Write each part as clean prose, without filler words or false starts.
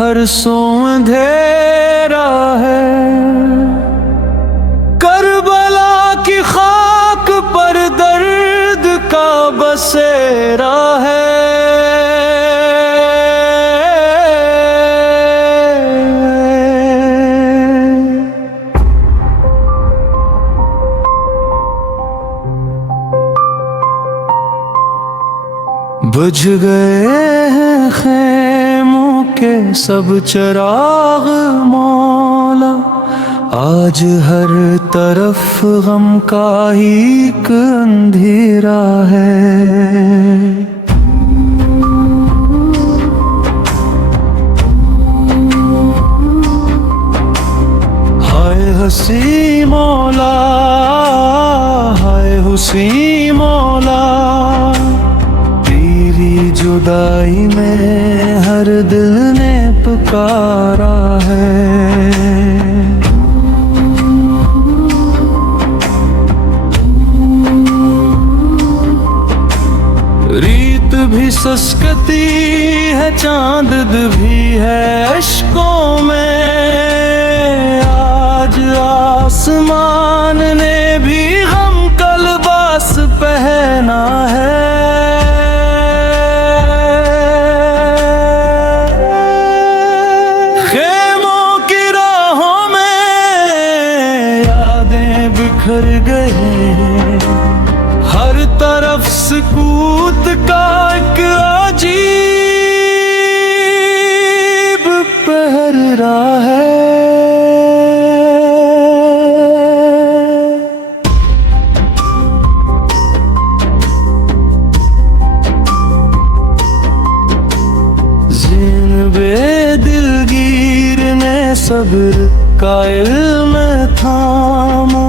हर सो अंधेरा है, करबला की खाक पर दर्द का बसेरा है। बुझ गए हैं खेमों के सब चिराग मौला, आज हर तरफ गम का ही एक अंधेरा है। हाय हसी मौला, हाय हुसी मौला, जुदाई में हर दिल ने पुकारा है। रीत भी सस्कती है, चांद भी है अश्कों में, आज आसमान ने भी गम का लिबास पहना है। बिखर गए हर तरफ सकूत का एक अजीब पहरा है। ज़िन बेदिलगीर ने सब्र का इल्म थामा,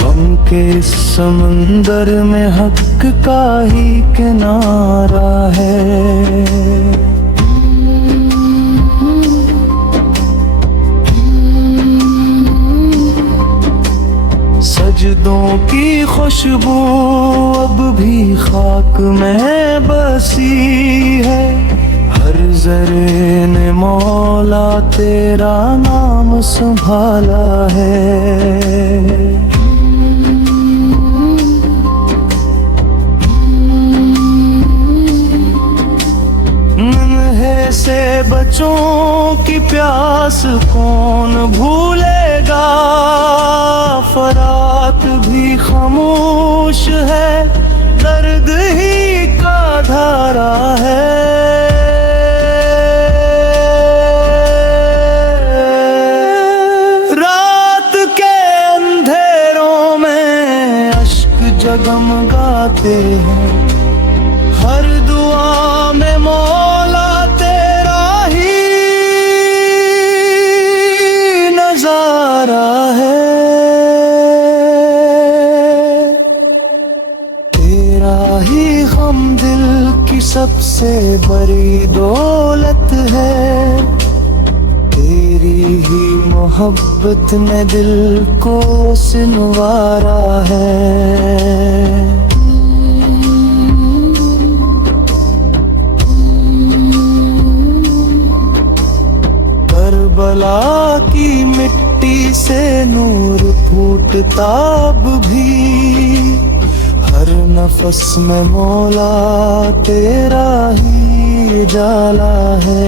गम के समंदर में हक का ही किनारा है। सजदों की खुशबू अब भी खाक में बसी है, हर ज़र्रे ने मौला तेरा नाम संभाला है। नन्हे से बच्चों की प्यास कौन भूलेगा, फरात भी खामोश है, दर्द ही का धारा है। जगमगाते हैं हर दुआ में मौला तेरा ही नजारा है। तेरा ही गम दिल की सबसे बड़ी दौलत है, तेरी ही मोहब्बत ने दिल को सिनवारा है। करबला की मिट्टी से नूर फूटता अब भी, हर नफस में मौला तेरा ही उजाला है।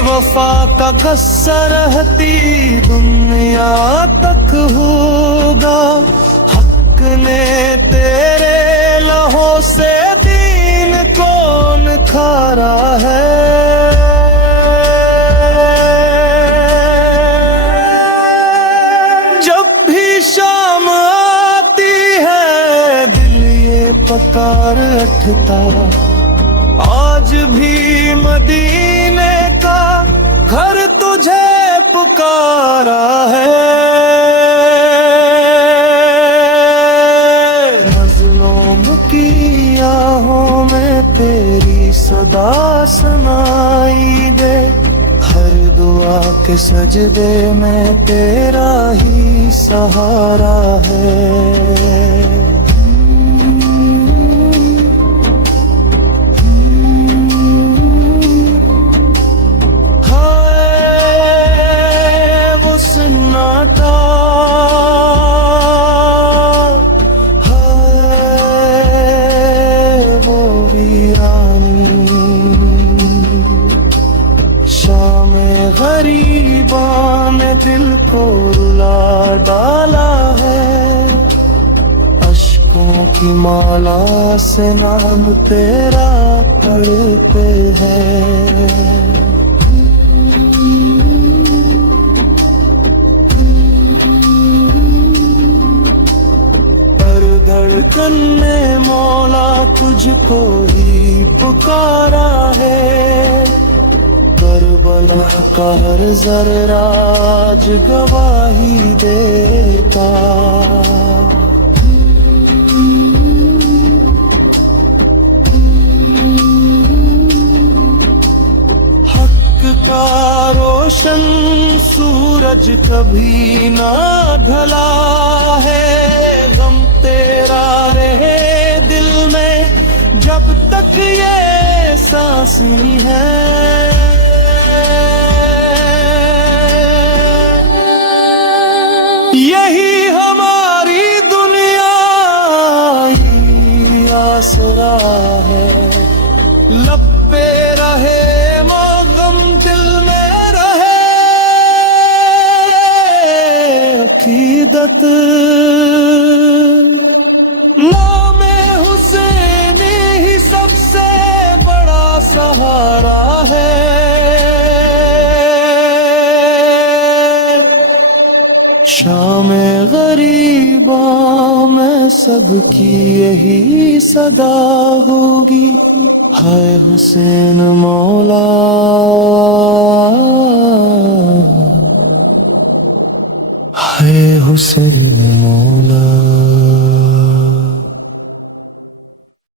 वफा का गस्सा रहती दुनिया तक होगा, हक ने तेरे लहों से दीन को निखारा है। जब भी शाम आती है दिल ये पुकार उठता, आज भी मदीने का घर तुझे पुकारा है। मज़लूम की आहों में तेरी सदा सुनाई दे, हर दुआ के सजदे में तेरा ही सहारा है। सन्नाटा है वो वीरानी, शाम गरीबा ने दिल को रुला डाला है। अश्कों की माला से नाम तेरा पढ़ते हैं। धड़कन ने मौला तुझको ही पुकारा है। करबला का हर जर्रा आज गवाही देता। हक का रोशन सूरज कभी ना ढला है। गम तेरा रहे दिल में जब तक ये सांसें हैं। यही हमारी दुनिया ही आसरा है। लब पे रहे मौगम दिल में रहे अकीदत। सहारा है शाम गरीबा में सबकी यही सदा होगी। हाय हुसैन मौला, हाय हुसैन मौला।